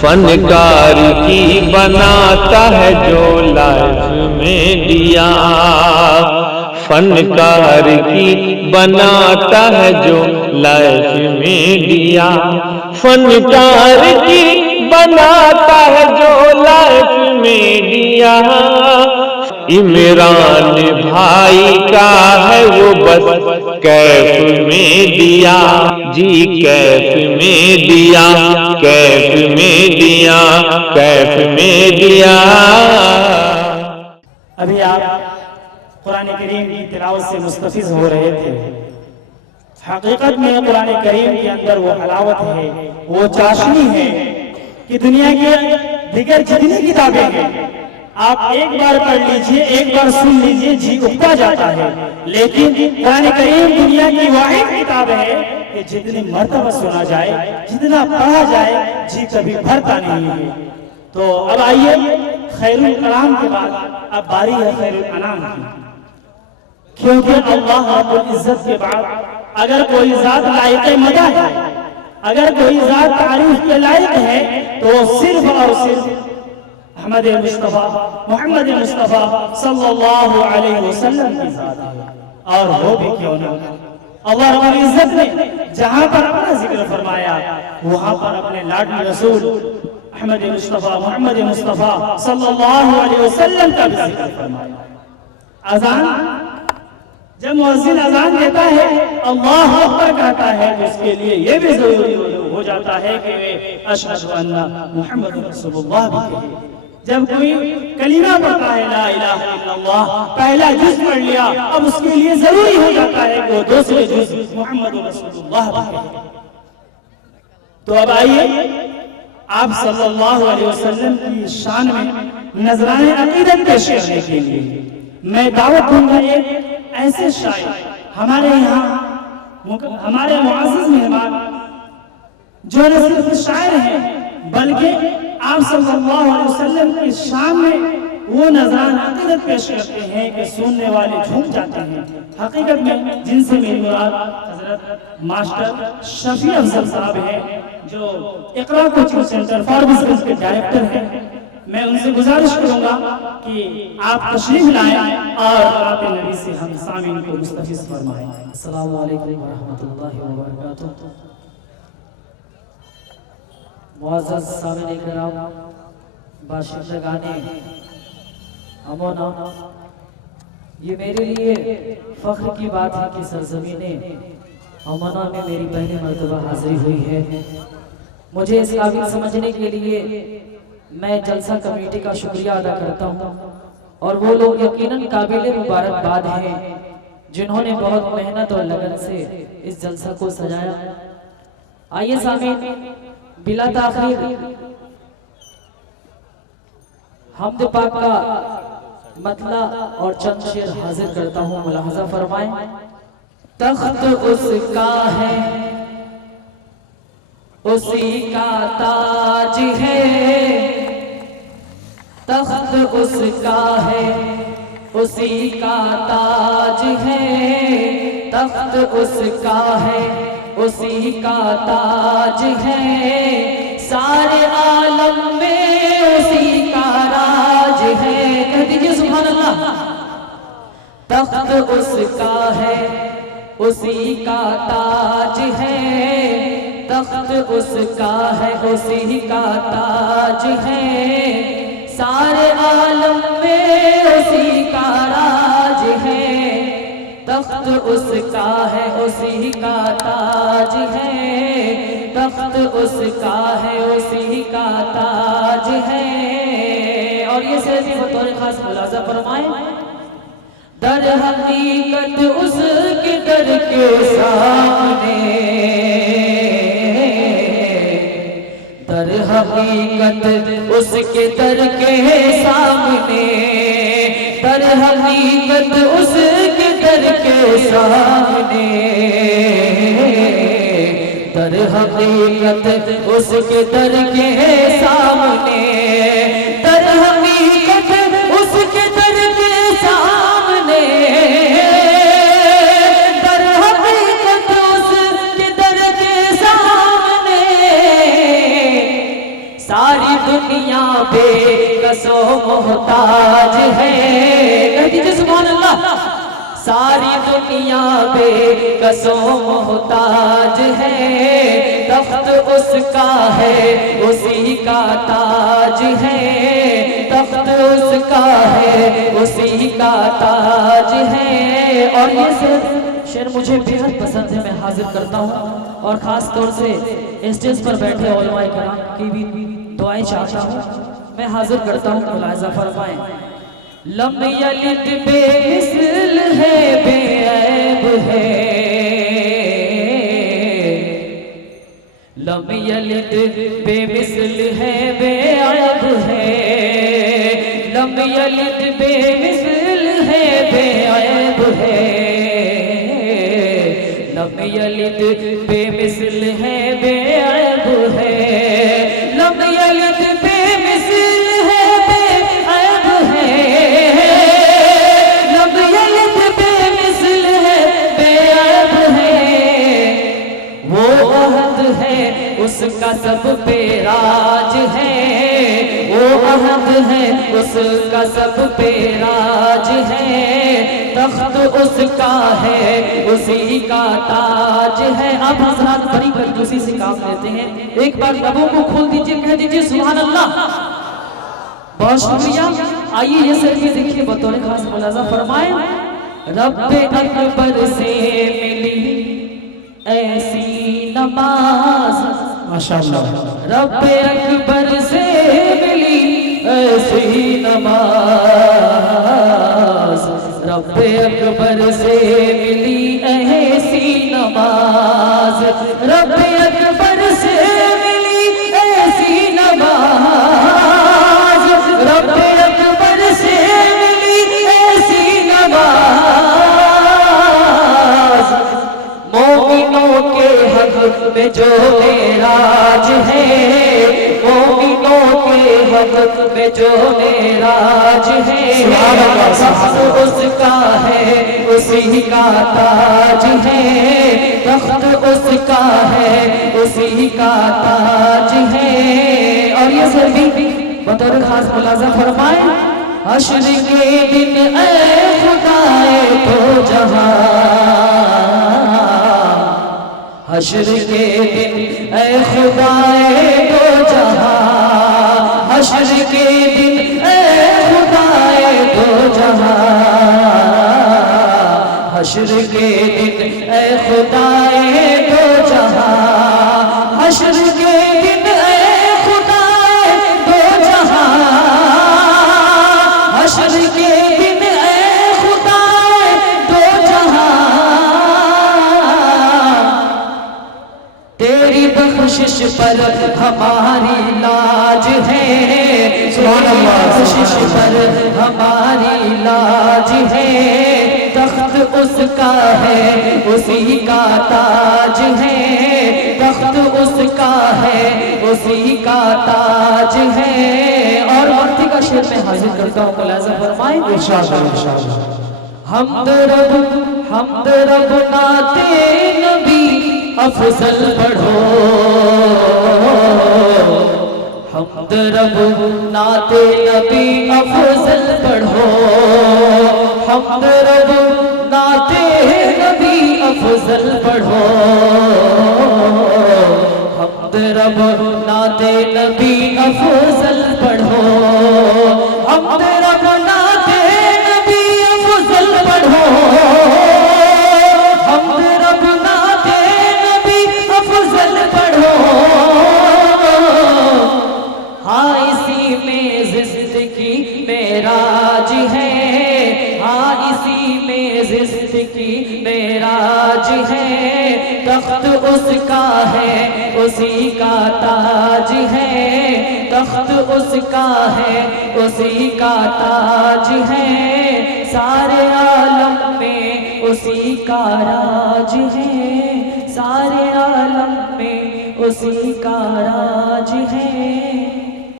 فنکار کی بناتا ہے جو لائف میں دیا، فنکار کی بناتا ہے جو لائف میں دیا، فنکار کی بناتا ہے جو لائف میں دیا، عمران بھائی کا ہے وہ بس کیف میں دیا، جی کیف میں دیا، کیف میں دیا، کیف میں دیا۔ ابھی آپ قرآن کریم کی تلاوت سے مستفیض ہو رہے تھے۔ حقیقت میں قرآن کریم کے اندر وہ حلاوت ہے، وہ چاشنی ہے کہ دنیا کے دیگر جتنی کتابیں ہیں آپ ایک بار پڑھ لیجئے، ایک بار سن لیجئے، جی اٹھتا جاتا ہے، لیکن قرآن کریم دنیا کی واحد کتاب ہے کہ جتنی مرتبہ سنا جائے، جتنا پڑھا جائے، جی کبھی بھرتا نہیں ہے۔ تو اب آئیے خیر الکلام کے بعد اب باری ہے خیر الانام کی، کیونکہ اللہ رب العزت کے بعد اگر کوئی ذات لائق مدح ہے، اگر کوئی ذات تعریف کے لائق ہے تو صرف اور صرف احمد مصطفیٰ محمد مصطفیٰ صلی اللہ علیہ وسلم کی ذات ہے، اور وہ بھی کیوں نہ۔ اللہ رب العزت نے جہاں پر اپنا ذکر فرمایا وہاں پر اپنے لاڈلی رسول احمد مصطفیٰ محمد مصطفیٰ صلی اللہ علیہ وسلم کا بھی ذکر فرمایا۔ اذان جب مؤذن اذان دیتا ہے اللہ اکبر کہتا ہے تو اس کے لیے یہ بھی ضروری ہو جاتا ہے کہ اشہد ان محمد رسول اللہ بھی کہے۔ جب کوئی کلمہ پڑھتا ہے لا الہ الا اللہ، پہلا جز پڑھ لیا، اب اس کے لیے ضروری ہو جاتا ہے کہ وہ دوسرے جز محمد رسول اللہ بھی کہے۔ تو اب آئیے آپ صلی اللہ علیہ وسلم کی شان میں نذرانِ عقیدت پیش کرنے کے لیے میں دعوت دوں گا ایک ایسے شاعر ہمارے یہاں ہمارے معزز مہمان جو نہ صرف شاعر ہیں بلکہ آپ صلی اللہ علیہ وسلم کی شان میں وہ نذرانِ عقیدت پیش کرتے ہیں کہ سننے والے جھوم جاتے ہیں۔ حقیقت میں جن سے میری مراد حضرت ماسٹر شفیع افضل صاحب ہیں جو اقرا کوچنگ سینٹر فار بزنس کے ڈائریکٹر ہیں، میں ان سے گزارش کروں گا کہ آپ تشریف لائیں اور آپ نبی سے ہم سامعین کو مستفیض فرمائیں۔ السلام علیکم ورحمۃ اللہ وبرکاتہ۔ معزز سامعین کرام، باشندگان امونا، یہ میرے لیے فخر کی بات ہے کہ سرزمین امونا میں میری پہلی مرتبہ حاضری ہوئی ہے۔ مجھے اس قابل سمجھنے کے لیے میں جلسہ کمیٹی کا شکریہ ادا کرتا ہوں، اور وہ لوگ یقیناً قابل مبارکباد ہیں جنہوں نے بہت محنت اور لگن سے اس جلسہ کو سجایا۔ آئیے سامعین، بلا تاخیر حمد پاک کا مطلع اور چند شعر حاضر کرتا ہوں، ملاحظہ فرمائیں۔ تخت اس کا ہے اسی کا تاج ہے، تخت اس کا ہے اسی کا تاج ہے، تخت اس کا ہے اسی کا تاج ہے، سارے عالم میں اسی کا راج ہے۔ کہہ دیجئے سبحان اللہ۔ تخت اس کا ہے اسی کا تاج ہے، تخت اس کا ہے اسی کا تاج ہے، سارے عالم میں اسی کا راج ہے، تخت اس کا ہے اسی کا تاج ہے، تخت اس کا ہے اسی کا تاج ہے۔ اور یہ سیدھی بطور خاص ملاحظہ فرمائیں، در حقیقت اس کے در کے سامنے، در حقیقت اس کے در کے سامنے، در حقیقت اس کے در کے سامنے، در حقیقت اس کے در کے سامنے، در حقیقت اس کے در کے سامنے، در حقیقت اس کے در کے سامنے، ساری دنیا بے کس و محتاج ہے، کہہ دیجئے سبحان اللہ۔ ساری دنیا بے کس و محتاج ہے، تخت اس کا ہے اسی کا تاج ہے، تخت اس کا ہے اسی کا تاج ہے۔ اور یہ شعر مجھے بہت پسند ہے، میں حاضر کرتا ہوں اور خاص طور سے اسٹیج پر بیٹھے علماء کرام کی بھی دعائیں چاہتا ہوں، میں حاضر کرتا ہوں، ملاحظہ فرمائیں۔ لم یلد بے مثل ہے، بے عیب ہے، لم یلد بے مثل ہے، بے عیب ہے، لم یلد بے مثل ہے، بے عیب ہے، لم یلد بے مثل ہے، بے عیب ہے، لم یلد بے مثل ہے، بے عیب ہے، لم یلد بے مثل ہے، بے عیب ہے، وہ عہد ہے اس کا سب پہ راج ہے، وہ عہد ہے اس کا سب پہ راج ہے، تخت اس کا ہے اسی کا تاج ہے۔ آپ حضرات بڑی کنجوسی سے کام لیتے ہیں، ایک بار لبوں کو کھول دیجئے، کہہ دیجئے سبحان اللہ۔ بہت شکریہ۔ آئیے یہ سر دیکھیے، بطور خاص ملاحظہ فرمائیں۔ رب اکبر سے ملی ایسی نماز، ماشاءاللہ، رب اکبر سے ملی ایسی نماز، رب اکبر سے ملی ایسی نماز، رب اکبر سے ملی ایسی نماز، رب اکبر سے ملی ایسی نماز، مومنوں کے حق میں جو معراج ہے، مومنوں کے حق میں جو معراج ہے، تخت اس کا ہے اسی کا تاج ہے، تخت اس کا ہے اسی کا تاج ہے۔ اور یہ سر بھی بطور خاص ملاحظہ فرمائیں۔ حشر کے دن اے خدائے تو جہاں، حشر کے دن اے خدائے دو جہاں، حشر کے دن اے خدائے دو جہاں، حشر کے دن اے خدائے دو جہاں، حشر کے دن اے خدائے دو جہاں، حشر کے دن اے خدائے دو جہاں، تیری بخشش پر ہماری لاج ہے، تیری بخشش پر ہماری لاج ہے، تخت اس کا ہے اسی کا تاج ہے، تخت اس کا ہے اسی کا تاج ہے۔ اور مرتی کا شعر میں حاضر کرتا ہوں، ملاحظہ فرمائیں۔ حمد رب حمد رب نعت نبی افضل پڑھو، حمد رب نعت نبی افضل پڑھو، حمد رب نعت نبی افضل پڑھو، حمد رب نعت نبی افضل پڑھو، حمد رب نعت نبی افضل پڑھو، حمد رب نعت نبی افضل پڑھو، ہاں اسی میں زست کی معراج ہے، ہاں اسی میں زست کی معراج ہے، تخت اس کا ہے اسی کا تاج ہے، تخت اس کا ہے اسی کا تاج ہے، سارے عالم میں اسی کا راج ہے، سارے عالم میں اسی کا راج ہے۔